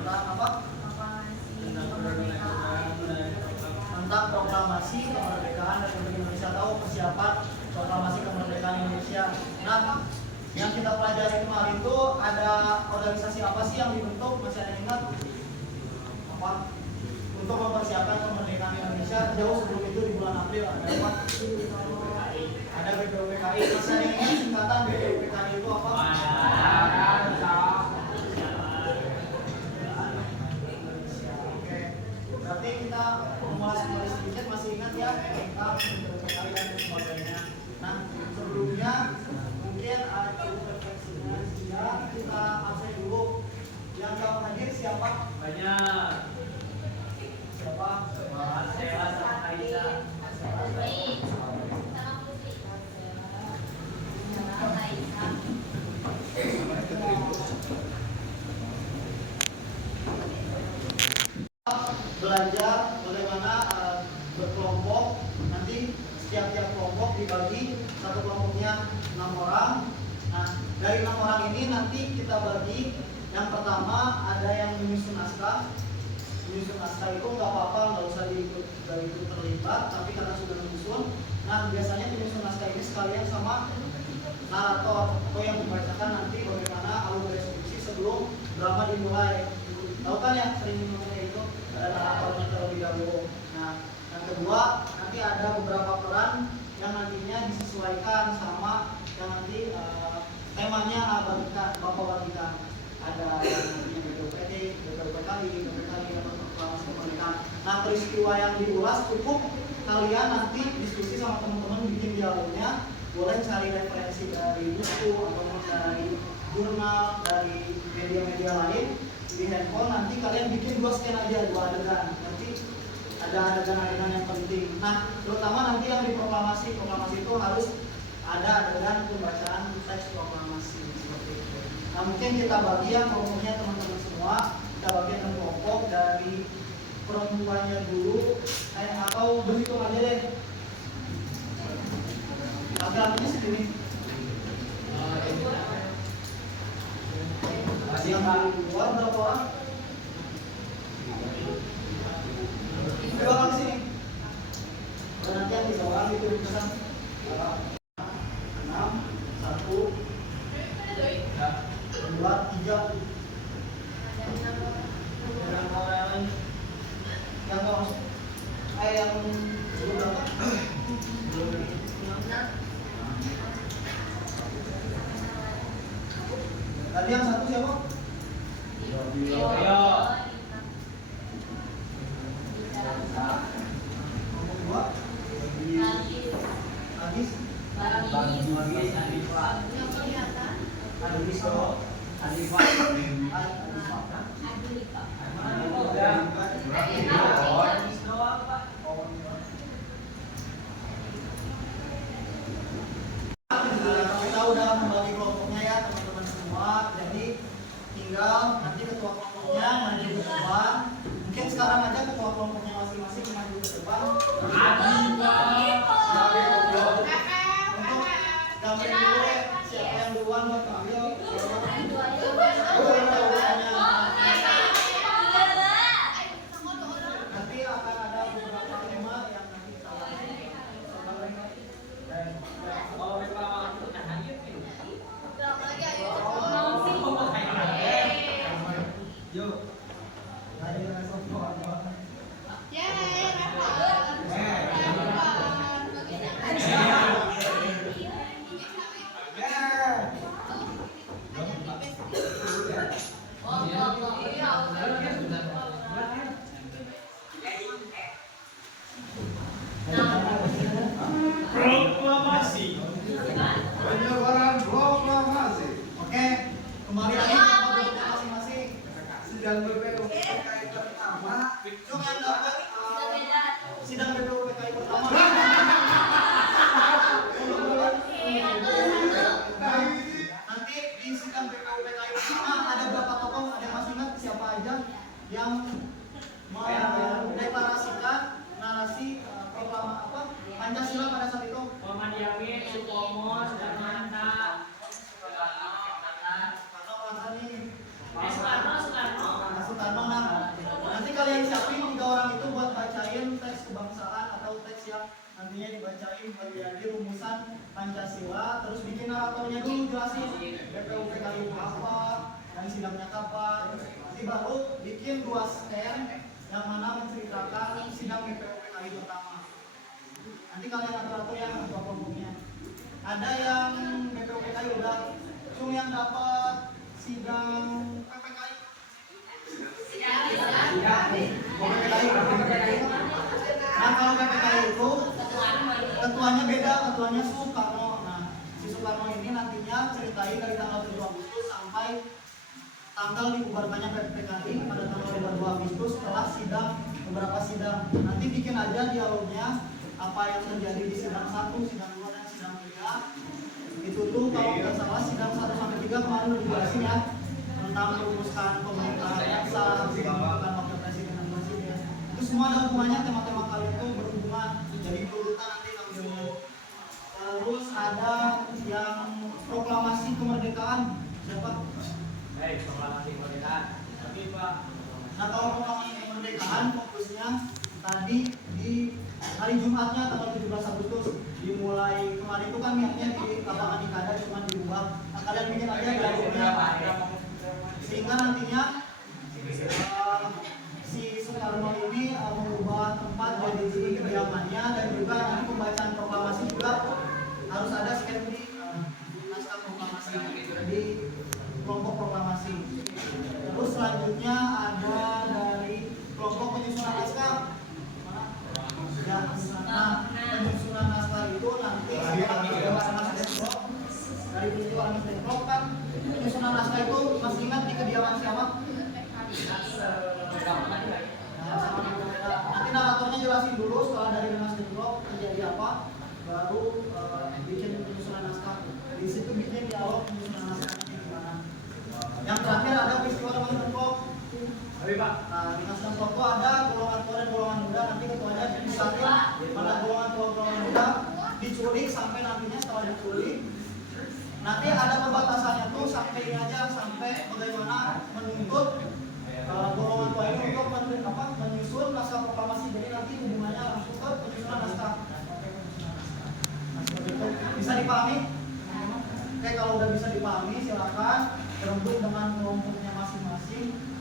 tentang apa? Tentang proklamasi kemerdekaan Republik Indonesia atau persiapan proklamasi kemerdekaan Indonesia. Nah, yang kita pelajari kemarin itu ada organisasi apa sih yang dibentuk? Masih ada yang ingat? Apa? Untuk mempersiapkan kemerdekaan Indonesia jauh sebelum itu di bulan April ada apa? Ada BPUPKI. Masih ada yang ingat singkatan BPUPKI itu apa? Berarti kita mengulas kembali sedikit, masih ingat ya tentang BPUPKI dan sebagainya. Nah, sebelumnya mungkin ada refleksinya kita absen dulu. Yang gak hadir siapa? Banyak. Siapa? Sheila sama Aisyah. Belajar bagaimana berkelompok. Nanti setiap kelompok dibagi, satu kelompoknya 6 orang. Nah, dari 6 orang ini nanti kita bagi. Yang pertama ada yang menyusun naskah. Menyusun naskah itu nggak apa-apa, nggak usah diikut terlibat, tapi karena sudah menyusun. Nah, biasanya penyusun naskah ini sekalian sama narator atau yang membacakan nanti bagaimana alur deskripsi sebelum drama dimulai. Tahu kan yang sering dimulai itu ada naratornya terlebih dahulu. Nah, yang kedua nanti ada beberapa peran yang nantinya disesuaikan sama yang nanti temanya bapak bagikan. Ada yang nantinya BPUPKI, dan proklamasi kemerdekaan. Nah, peristiwa yang diulas cukup kalian nanti diskusi sama teman-teman bikin dialognya. Boleh cari referensi dari buku atau dari jurnal, dari media-media lain di handphone. Nanti kalian bikin 2 scan aja, 2 adegan. Nanti ada adegan-adegan yang penting. Nah, terutama nanti yang di proklamasi itu harus ada adegan pembacaan teks proklamasi seperti itu. Nah, mungkin kita bagi ya kelompoknya teman-teman semua. Kita bagi kelompok dari perempuannya dulu, atau berhitung aja deh. Laki-lakinya segini. Yang di luar berapa orang? Coba ke sini. Nanti yang 3 orang itu dipesan 6, 1, 2, 3. Yang nggak masuk? Yang belum berapa? Tadi yang 1 siapa? Ayo. Kita udah membagi kelompoknya ya teman-teman semua. Jadi tinggal nanti ketua kelompoknya maju ke depan. Mungkin sekarang aja ketua kelompoknya masing-masing maju ke depan. Untuk gambar dulu ya. Siapa yang duluan buat ambil? Nanti akan ada beberapa tema yang nanti kita Proklamasi. Penyebaran proklamasi. Oke, kembali lagi ke kelompok masing-masing. Sidang BPUPKI pertama. Cuma yang dapat sidang BPUPKI pertama. Nanti di sidang BPUPKI pertama ada berapa tokoh? Ada yang masih ingat siapa aja yang mendeklarasikan narasi Pancasila pada saat itu? Muhammad Yamin, Supomo, Sudarmanta. Soekarno. Soekarno. Soekarno siap. Nantinya dibacain jadi rumusan Pancasila, terus bikin naratornya dulu jelasin BPUPKI itu apa, dan sidangnya kapan. Nanti baru bikin 2 stand yang mana menceritakan sidang BPUPKI pertama. Nanti kalian atur-atur ya ketua kelompoknya. Ada yang BPUPKI udah, cuma yang dapat sidang PPKI. Nah kalau PPKI itu ketuanya beda, ketuanya Soekarno. Nah si Soekarno ini nantinya ceritain dari tanggal 7 Agustus sampai tanggal dibubarkannya PPKI pada tanggal 22 Agustus setelah sidang, beberapa sidang. Nanti bikin aja dialognya apa yang terjadi di sidang 1, sidang 2, dan sidang 3. Itu tuh kalau nggak salah sidang 1 sampai 3 kemarin udah dijelasin ya, tentang merumuskan pemerintahan jaksa, pembentukan wakil presiden dan presiden. Itu semua ada hubungannya, tema-tema kalian itu berhubungan, jadi urutan nanti ngambilnya. Terus ada yang proklamasi kemerdekaan, siapa? Proklamasi kemerdekaan. Tapi Pak. Nah kalau proklamasi kemerdekaan fokusnya tadi di hari Jumatnya tanggal 17 Agustus, dimulai kemarin itu kan niatnya di lapangan Ikada cuma diubah. Nah kalian bikin aja dialognya sehingga nantinya si Soekarno ini mengubah tempat jadi kediamannya, dan juga nanti pembacaan proklamasi juga harus ada scan di naskah proklamasi di kelompok proklamasi. Terus selanjutnya ada dari kelompok penyusunan naskah. Nah, penyusunan naskah itu nanti dari peristiwa Anas Dengklok kan, penyusunan naskah itu masih ingat di kediaman siapa? Nanti naratornya jelasin dulu setelah dari Anas Dengklok terjadi apa, baru bikin penyusunan naskah. Di situ bikin dialog penyusunan naskahnya gimana. Yang terakhir ada peristiwa Anas Dengklok. Nah, di naskah itu ada golongan tua dan golongan muda. Nanti ketuanya disatin mana golongan tua golongan muda diculik sampai nantinya setelah diculik. Nanti ada pembatasannya tuh sampai ini aja, sampai bagaimana menuntut golongan tua ini untuk menyusun naskah proklamasi. Jadi nanti hubungannya langsung ke penyusunan naskah. Nah, seperti itu. Bisa dipahami? Oke, kalau udah bisa dipahami silakan berembuk dengan kelompoknya masing-masing.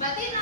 Berarti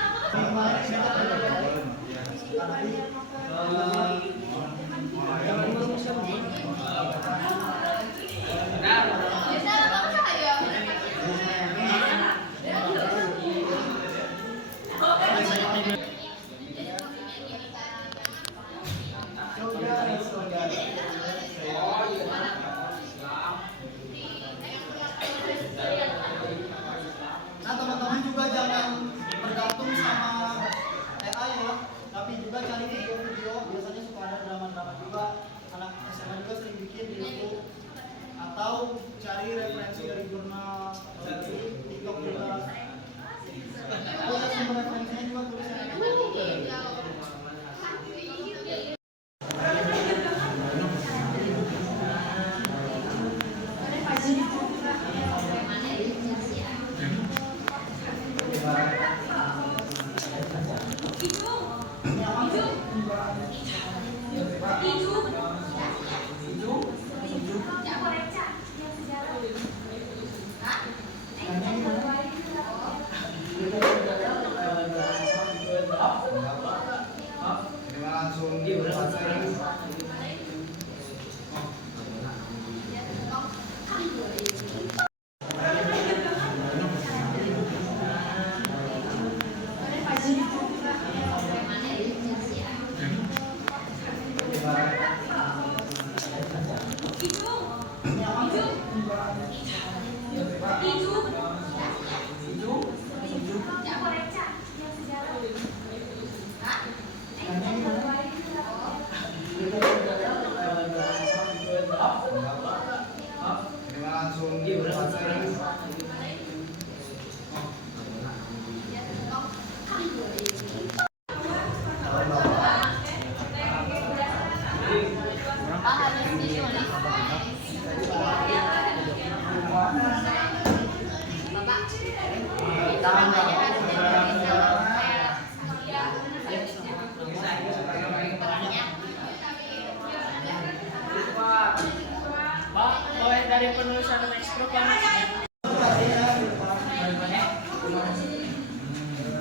Pak, mulai dari penulisan teks proklamasinya.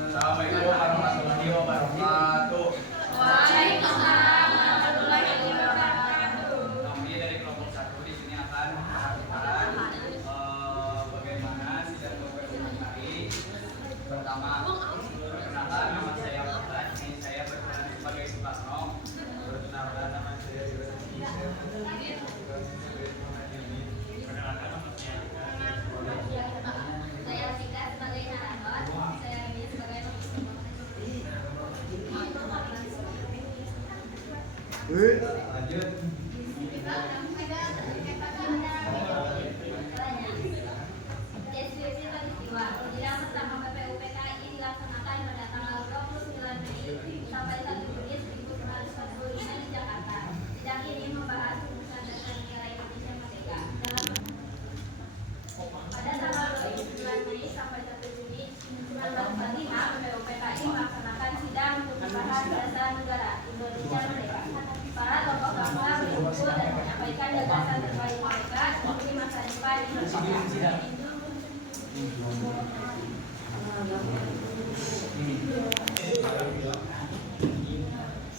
Assalamualaikum warahmatullahi wabarakatuh. Kami dari kelompok 1 di sini akan melakukan bagaimana sidang KPU hari. Pertama, perkenalkan nama saya Muhammad. Ini saya berperan sebagai Soekarno. Perkenalkan nama saya Yusuf. Perkenalkan nama saya. Saya Sika sebagai narator, saya Mia sebagai Lanjut. Deskripsi peristiwa. Sidang pertama PPU-PKI dilaksanakan pada tanggal 29 Mei sampai 1 Juni 1945 di Jakarta. Sidang ini membahas rumusan dasar negara Indonesia Merdeka. Pada tanggal 29 Mei sampai 1 Juni 1945, PPU-PKI melaksanakan sidang untuk membahas dasar negara Indonesia Merdeka. Para tokoh bangsa berkumpul dan menyampaikan gagasan terbaik mereka untuk masa depan Indonesia.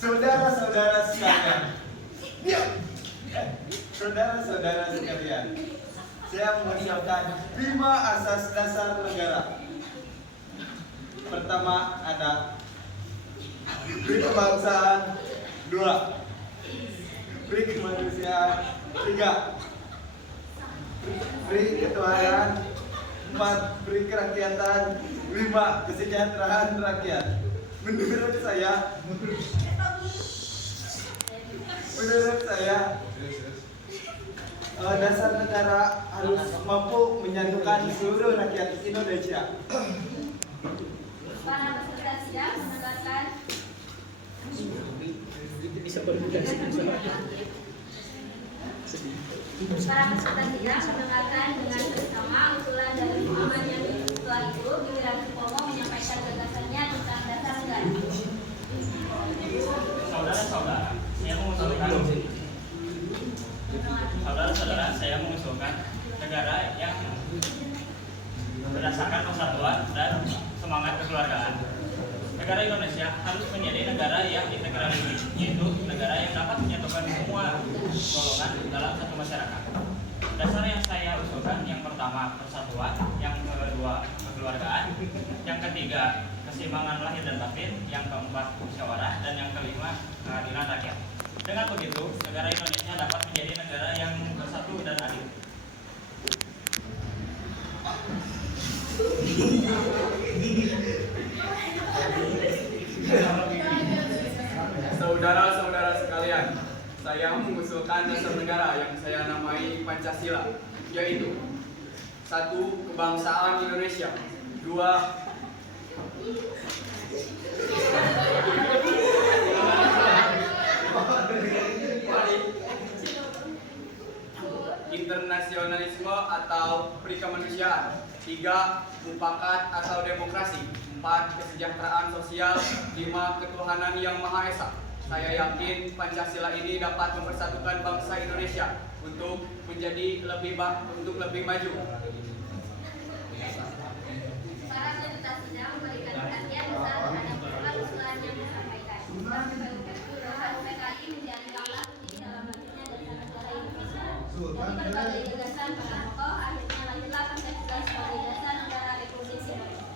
Saudara-saudara sekalian, saudara-saudara sekalian, saya mengucapkan 5 asas dasar negara. Pertama ada kebangsaan, 2 Pri kemanusiaan, 3 Pri ketuhanan, 4 Pri kerakyatan, 5 kesejahteraan rakyat. Menurut saya dasar negara harus mampu menyatukan seluruh rakyat Indonesia. Para peserta sidang menegaskan dengan bersama usulan dari Muhammad Yani. Setelah itu, giliran Supomo menyampaikan gagasannya tentang dasar negara. Saudara-saudara, saya mengusulkan negara yang berdasarkan persatuan dan semangat kekeluargaan. Negara Indonesia harus menjadi negara yang integratif, yaitu negara yang dapat menyatukan semua golongan dalam satu masyarakat. Dasar yang saya usulkan yang pertama persatuan, yang kedua kekeluargaan, yang ketiga keseimbangan lahir dan batin, yang keempat musyawarah, dan yang kelima keadilan rakyat. Dengan begitu, negara Indonesia dapat menjadi negara yang bersatu dan adil. Saudara-saudara sekalian, saya mengusulkan dasar negara yang saya namai Pancasila, yaitu 1 kebangsaan Indonesia, 2 internasionalisme atau perikemanusiaan, 3 mufakat atau demokrasi, 4 kesejahteraan sosial, 5 ketuhanan yang Maha Esa. Saya yakin Pancasila ini dapat mempersatukan bangsa Indonesia untuk menjadi lebih maju. Para peserta sidang memberikan perhatian besar terhadap empat usulan yang disampaikan. PKI menjadi langkah kunci dalam lahirnya dasar negara Indonesia. Dari berbagai gagasan para tokoh, akhirnya lahirlah Pancasila sebagai dasar negara Republik Indonesia.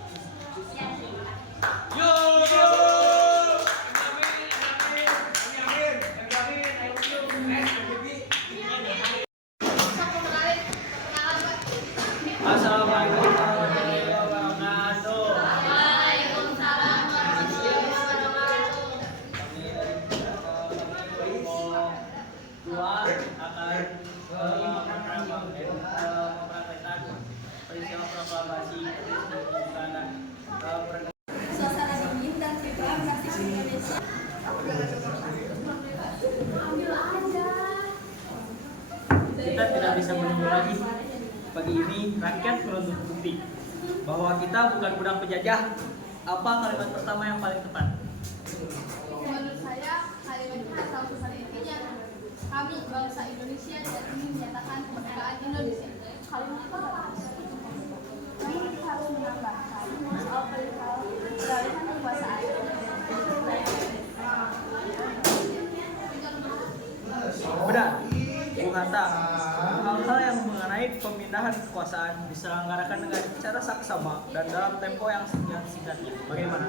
Sekian, terima kasih. Assalamualaikum warahmatullahi wabarakatuh. Waalaikumsalam warahmatullahi wabarakatuh. Dua akan mempraktekkan ini rakyat menuntut bukti bahwa kita bukan budak penjajah. Apa kalimat pertama yang paling tepat? Menurut saya, kalimatnya tahu pada intinya. Kami bangsa Indonesia dan ingin menyatakan kemerdekaan Indonesia. Kalimat pertama. Namun kita harus menambahkan soal peralihan kekuasaan. Benar, Bung Hatta. Hal-hal yang mengenai pemindahan kekuasaan diselenggarakan dengan cara saksama dan dalam tempo yang singkat-singkatnya. Bagaimana?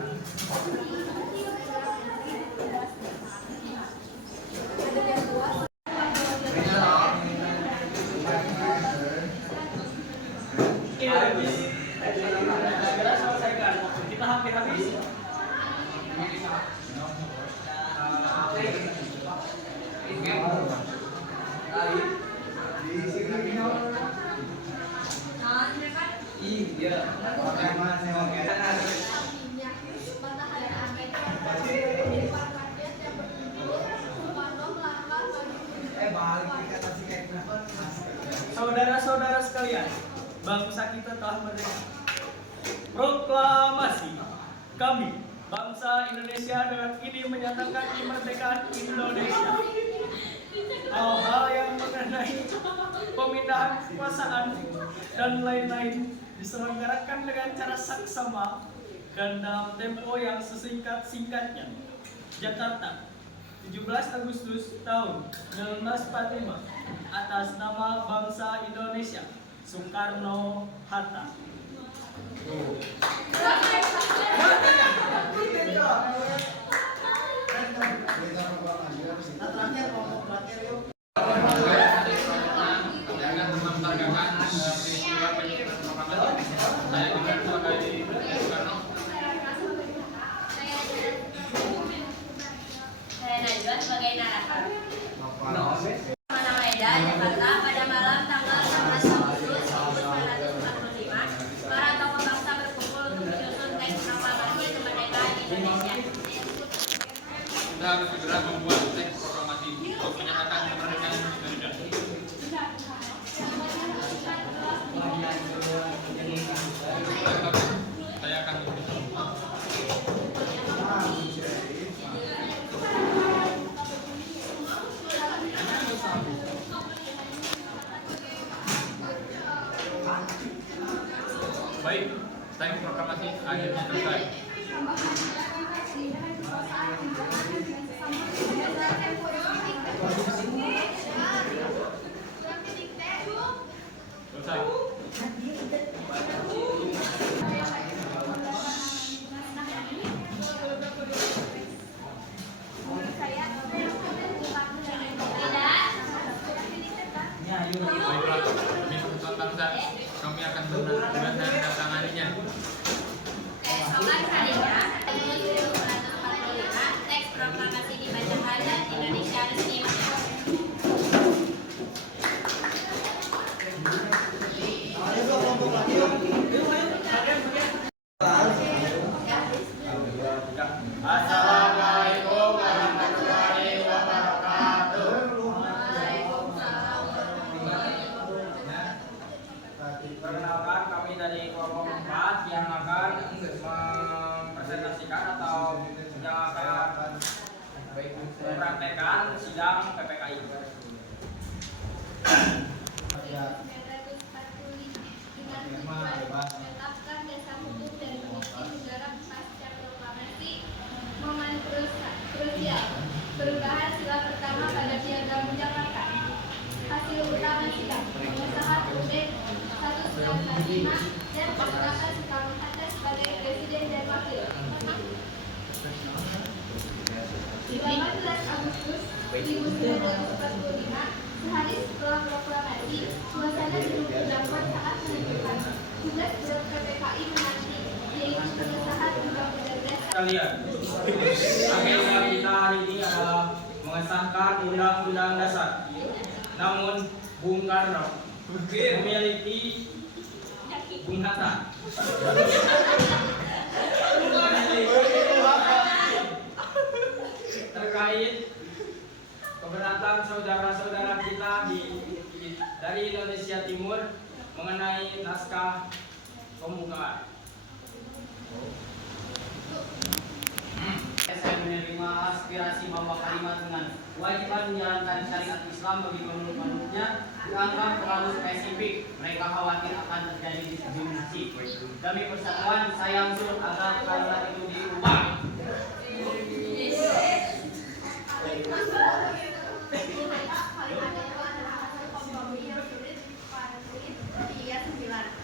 Segera selesaikan. Kita hampir habis. Saudara-saudara sekalian, bangsa kita telah merdeka. Proklamasi. Kami, bangsa Indonesia dengan ini menyatakan kemerdekaan Indonesia. Hal-hal yang mengenai pemindahan kekuasaan dan lain-lain diselenggarakan dengan cara saksama dan dalam tempo yang sesingkat-singkatnya. Jakarta, 17 Agustus tahun 1945, atas nama bangsa Indonesia, Soekarno-Hatta. Nah, terakhir kelompok terakhir yuk. Saya Najwa sebagai narator. Mana Medan, Jakarta pada malam tanggal 16 Agustus 1945, para tokoh bangsa berkumpul untuk menyusun teks proklamasi kemerdekaan Indonesia. Kita harus segera membuat teks proklamasi untuk menyatakan kemerdekaan Indonesia. Saya akan baik, teks proklamasi akhirnya selesai. Selesai. Baiklah, demi persatuan bangsa, kami akan menandatanganinya. Keesokan harinya, tahun 1945, teks proklamasi dibacakan dan Indonesia resmi merdeka. Ayo kelompok lagi yuk. Assalamualaikum warahmatullahi wabarakatuh. Perkenalkan, kami dari kelompok 4 yang akan mempresentasikan atau yang akan mempraktekkan sidang PPKI. Menetapkan dasar hukum dan kondisi negara pasca proklamasi, momen krusial, perubahan sila pertama pada Piagam Jakarta. Hasil utama sidang, pengesahan UUD 1945 dan penetapan Soekarno-Hatta sebagai presiden dan wakil. 18 Agustus 1945, sehari setelah proklamasi, suasana gunung berdampak sangat menentukan. Tugas berat PPKI menanti, yaitu pengesahan Undang-Undang Dasar. Kalian, agenda kita hari ini adalah mengesahkan Undang-Undang Dasar. Namun, Bung Karno memiliki Bung Hatta. Terkait keberatan saudara-saudara kita dari Indonesia Timur mengenai naskah pembukaan. Saya menerima aspirasi bahwa kalimat dengan kewajiban menjalankan syariat Islam bagi pemeluk-pemeluknya dianggap terlalu spesifik. Mereka khawatir akan terjadi diskriminasi. Demi persatuan, saya usul agar kalimat itu diubah.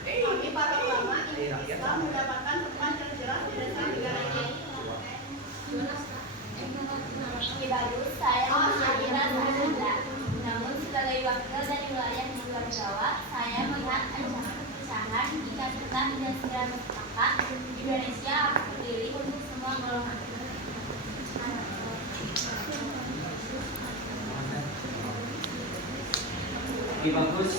Kami para ulama Islam mendapatkan teman terjelas di dasar negara ini. Baru saya mengajukan Anda. Namun sebagai wakil dari wilayah di luar Jawa, saya melihat ancaman perpecahan jika kita tidak segera bersepakat. Indonesia harus berdiri untuk semua golongan. Oke, bagus.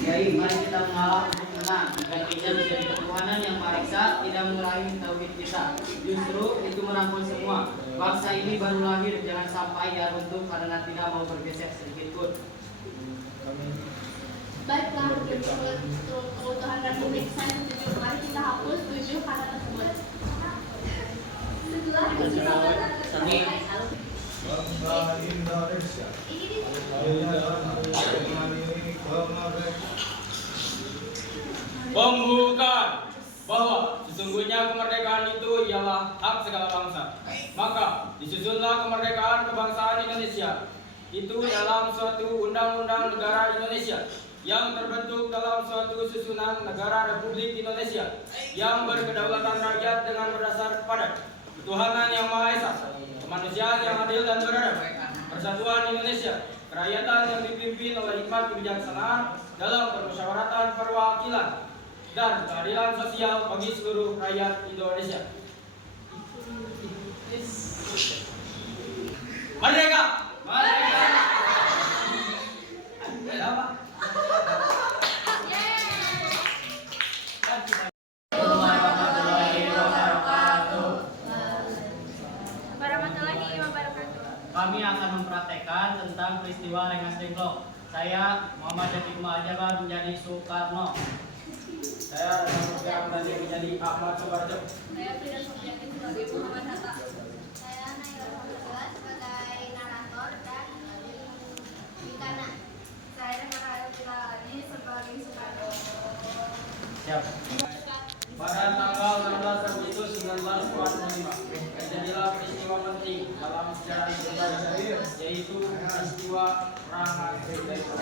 Kiai, mari kita mengalah untuk menang. Agar kita menjadi ketuhanan yang Maha Esa tidak mengurangi tauhid kita. Justru itu merangkul semua. Bangsa ini baru lahir, jangan sampai dia runtuh karena tidak mau bergeser sedikit pun. Baiklah, untuk keutuhan Republik saya setuju. Mari kita hapus 7 kata tersebut. Setelah kesepakatan tersebut, Bangsa Indonesia. Pembukaan bahwa sesungguhnya kemerdekaan itu ialah hak segala bangsa. Maka disusunlah kemerdekaan kebangsaan Indonesia itu dalam suatu undang-undang negara Indonesia yang terbentuk dalam suatu susunan negara Republik Indonesia yang berkedaulatan rakyat dengan berdasar pada ketuhanan yang Maha Esa, kemanusiaan yang adil dan beradab, persatuan Indonesia, kerakyatan yang dipimpin oleh hikmat kebijaksanaan dalam permusyawaratan perwakilan, dan keadilan sosial bagi seluruh rakyat Indonesia. Merdeka! Merdeka! Apa? warahmatullahi wabarakatuh. Kami akan mempraktekkan tentang peristiwa Rengas Dengklok. Saya Muhammad Jati Kumajabar menjadi Soekarno. Saya Ramdhani menjadi Ahmad Subarjo. Saya Frida Sumiati sebagai Muhammad Hatta. Saya Naila Fadila sebagai narator dan Wikana. Saya Rahmana Alfilani sebagai Soekarno. Siap. Pada tanggal 16 Agustus 1945 terjadilah peristiwa penting dalam sejarah Indonesia, yaitu peristiwa Rengas Dengklok.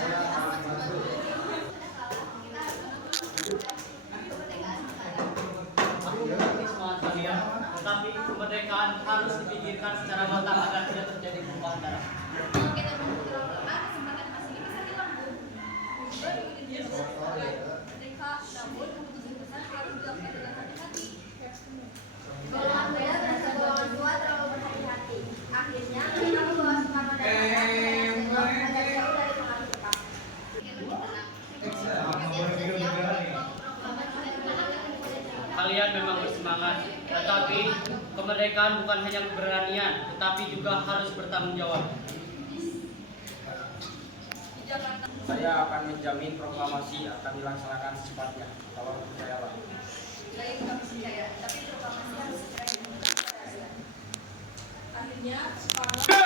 Semangat kalian, tetapi kemerdekaan harus dipikirkan secara matang agar tidak terjadi tumpahan darah. Kalau kita berpikir lama, kesempatan masih ini bisa dilambung. Merdeka, namun keputusan besar harus dilakukan dengan hati-hati. Golongan beda dan golongan dua terlalu berhati-hati. Akhirnya kita membawa Soekarno dan Hatta agak jauh dari pengaruh Jepang. Kalian memang bersemangat, tetapi kemerdekaan bukan hanya keberanian, tetapi juga harus bertanggung jawab. Saya akan menjamin proklamasi akan dilaksanakan secepatnya. Tolong percayalah. Baik, kami percaya, tapi proklamasi harus segera diumumkan. Akhirnya Soekarno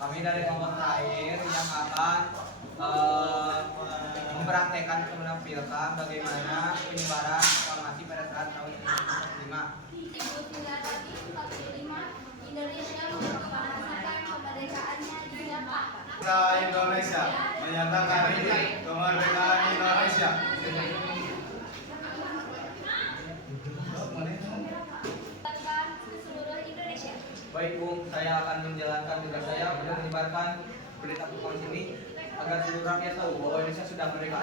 Kami dari kelompok terakhir yang akan mempraktekkan atau menampilkan bagaimana penyebaran proklamasi pada saat tahun 1945. Indonesia merasakan kemerdekaannya di Jakarta. Bangsa Indonesia menyatakan ini kemerdekaan Indonesia. Ke seluruh Indonesia. Baik Bung, saya akan menjalankan tugas saya untuk menyebarkan berita proklamasi ini agar seluruh rakyat tahu bahwa Indonesia sudah merdeka.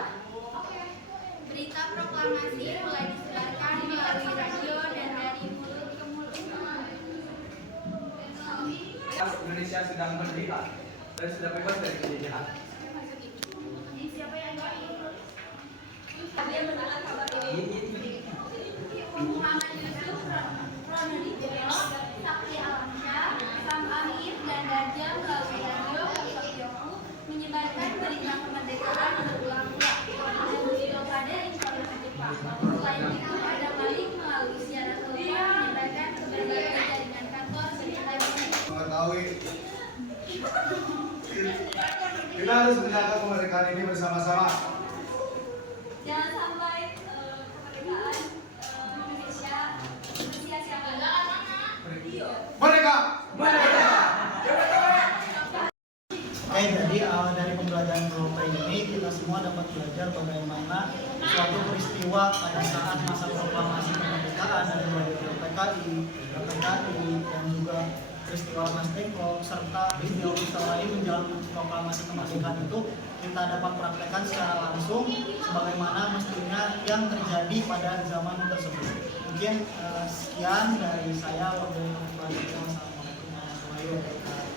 Berita proklamasi mulai disiarkan melalui radio dan dari mulut ke mulut. Indonesia sudah merdeka dan sudah bebas dari penjajahan. Siapa yang ingin? Kalian mendengar kabar ini? Selain itu, ada maling melalui siaran telepon menyebarkan ke berbagai jaringan kantor serta Mengetahui kita harus menjaga kemerdekaan ini bersama-sama. jangan sampai kemerdekaan Indonesia sia-siakan. Merdeka! Merdeka! Oke, jadi dari pembelajaran kelompok ini kita semua dapat belajar bagaimana suatu peristiwa pada saat masa proklamasi kemerdekaan dari mulai PKI, dan juga peristiwa Mas Tengko serta peristiwa lain menjelang proklamasi kemerdekaan itu kita dapat praktekkan secara langsung sebagaimana mestinya yang terjadi pada zaman tersebut. Mungkin sekian dari saya. Wassalamualaikum warahmatullahi wabarakatuh.